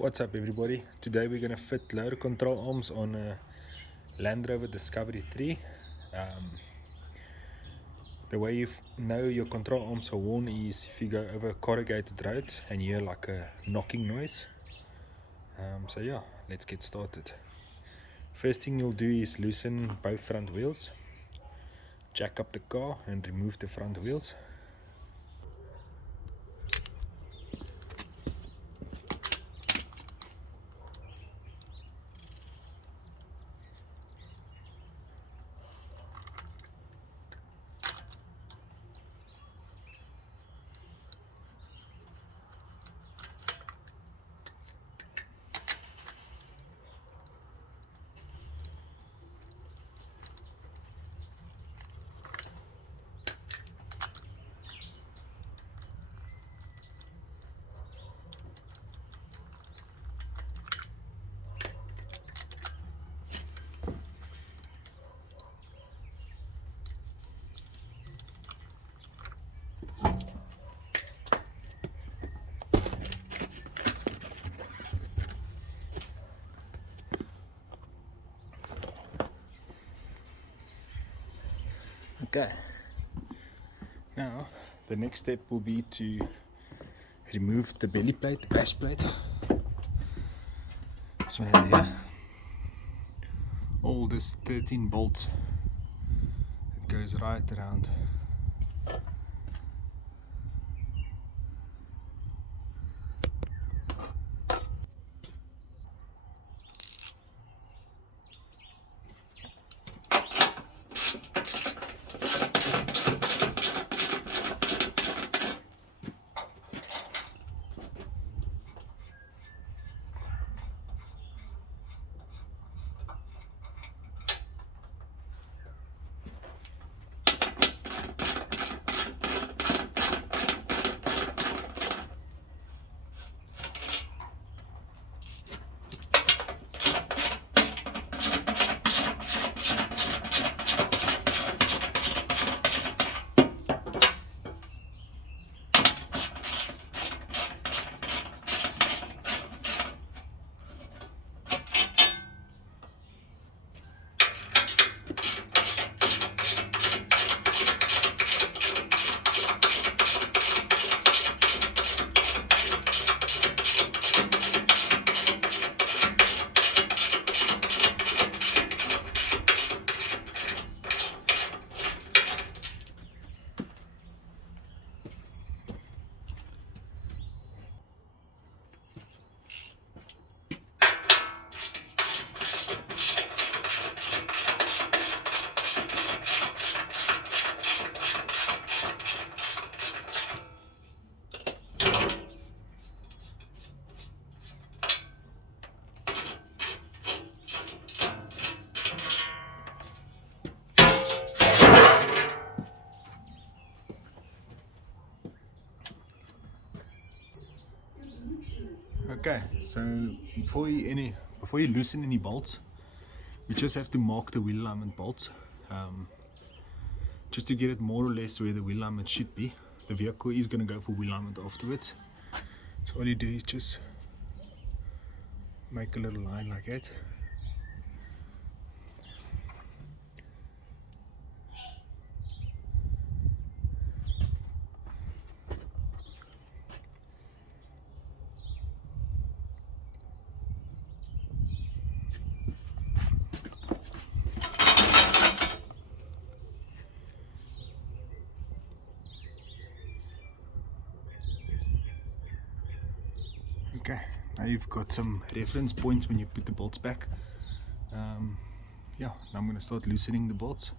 What's up everybody? Today we're going to fit loader control arms on a Land Rover Discovery 3. The way you know your control arms are worn is if you go over a corrugated road and you hear like a knocking noise. So yeah, let's get started. First thing you'll do is loosen both front wheels, jack up the car and remove the front wheels. Okay, now the next step will be to remove the belly plate, the bash plate. This one over here. All this 13 bolts, it goes right around. Okay, so before you loosen any bolts, you just have to mark the wheel alignment bolts, just to get it more or less where the wheel alignment should be. The vehicle is going to go for wheel alignment afterwards, so all you do is just make a little line like that. Okay, now you've got some reference points when you put the bolts back. Yeah, now I'm going to start loosening the bolts.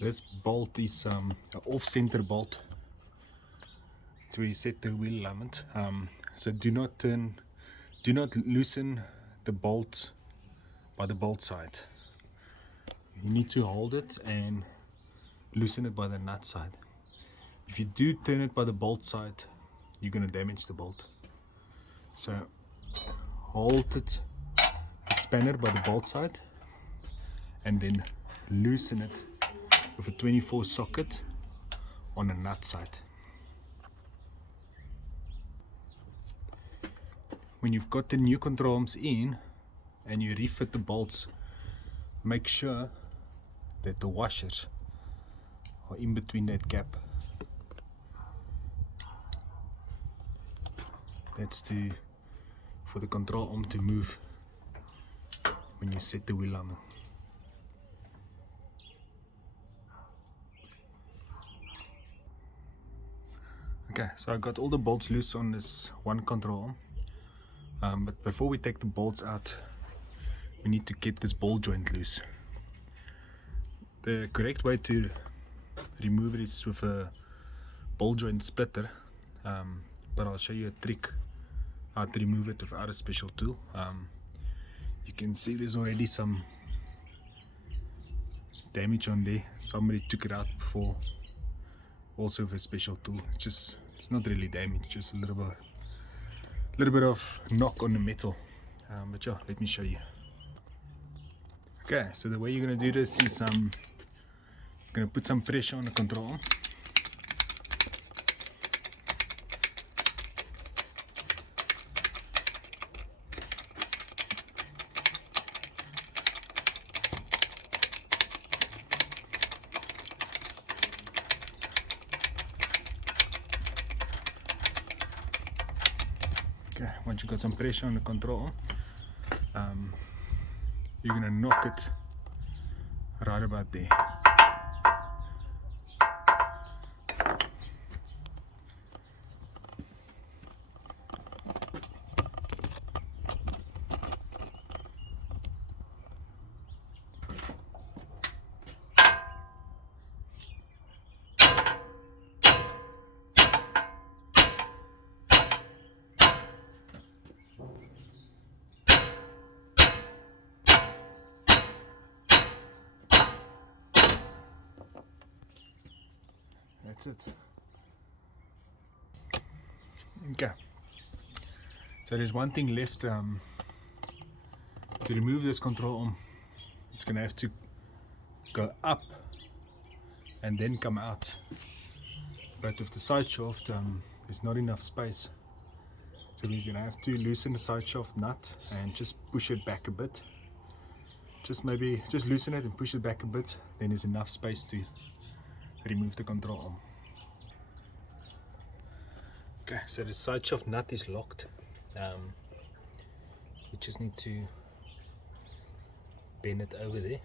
This bolt is an off-center bolt. It's where you set the wheel alignment. So do not loosen the bolt by the bolt side. You need to hold it and loosen it by the nut side. If you do turn it by the bolt side, you're going to damage the bolt. So hold it, the spanner by the bolt side, and then loosen it with a 24 socket on the nut side. when you've got the new control arms in and you refit the bolts, make sure that the washers are in between that gap. That's for the control arm to move when you set the wheel alignment. Okay, so I got all the bolts loose on this one control arm, but before we take the bolts out, we need to get this ball joint loose. The correct way to remove it is with a ball joint splitter, but I'll show you a trick how to remove it without a special tool. You can see there's already some damage on there. Somebody took it out before, also with a special tool. It's not really damage, just a little bit of knock on the metal. But yeah, let me show you. Okay, so the way you're gonna do this is you're gonna put some pressure on the control arm. Okay, once you got some pressure on the control arm, you're gonna knock it right about there. That's it. Okay, so there's one thing left. To remove this control arm, it's gonna have to go up and then come out, but with the side shaft there's not enough space, so we're gonna have to loosen the side shaft nut and just push it back a bit. Just loosen it and push it back a bit, then there's enough space to remove the control arm. Okay, so the side shaft nut is locked. We just need to bend it over there.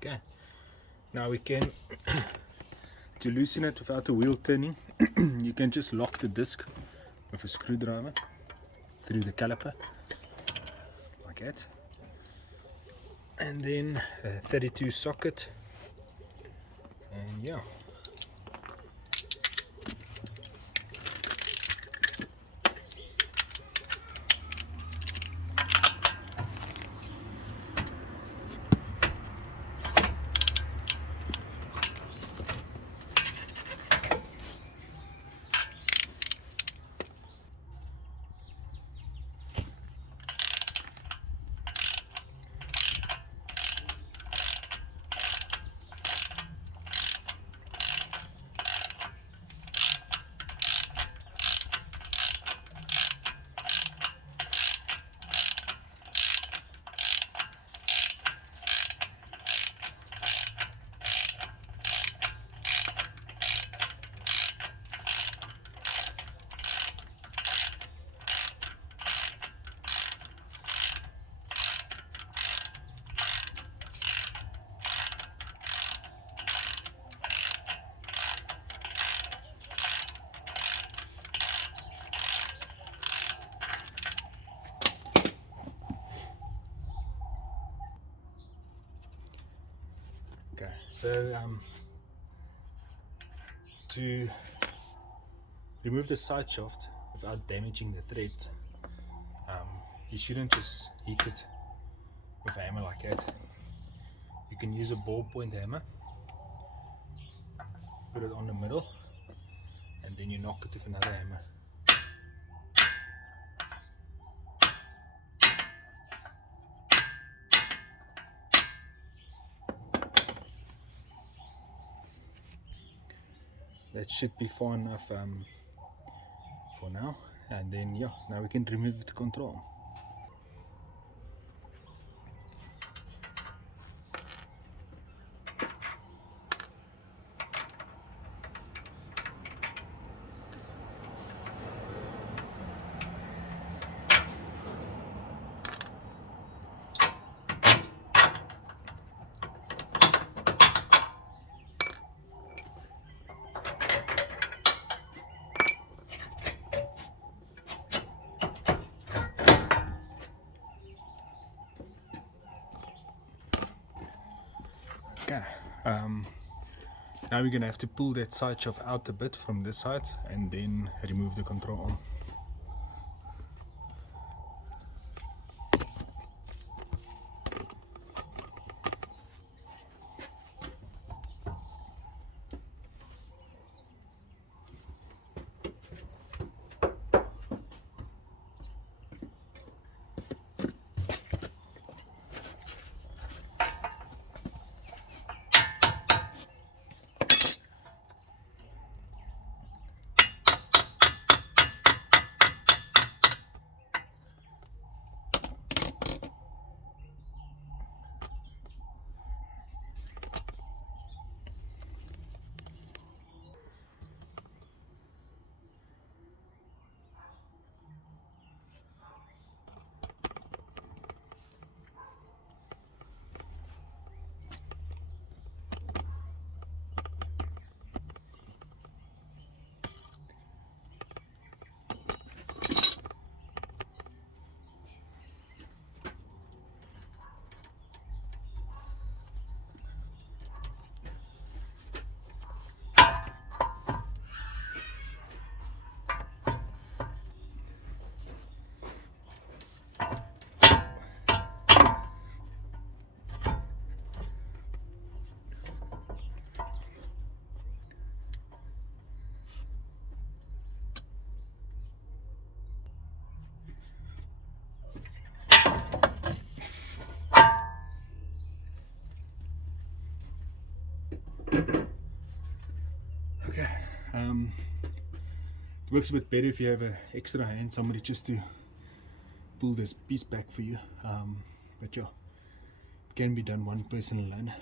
Okay, now we can, to loosen it without the wheel turning, you can just lock the disc with a screwdriver through the caliper, like that, and then a 32 socket, and yeah. So to remove the side shaft without damaging the thread, you shouldn't just hit it with a hammer like that. You can use a ballpoint hammer, put it on the middle, and then you knock it with another hammer. That should be fine enough for now, and then yeah, now we can remove the control. Okay, now we're gonna have to pull that side shaft out a bit from this side and then remove the control arm. Okay, it works a bit better if you have an extra hand, somebody just to pull this piece back for you, but yeah, it can be done one person alone.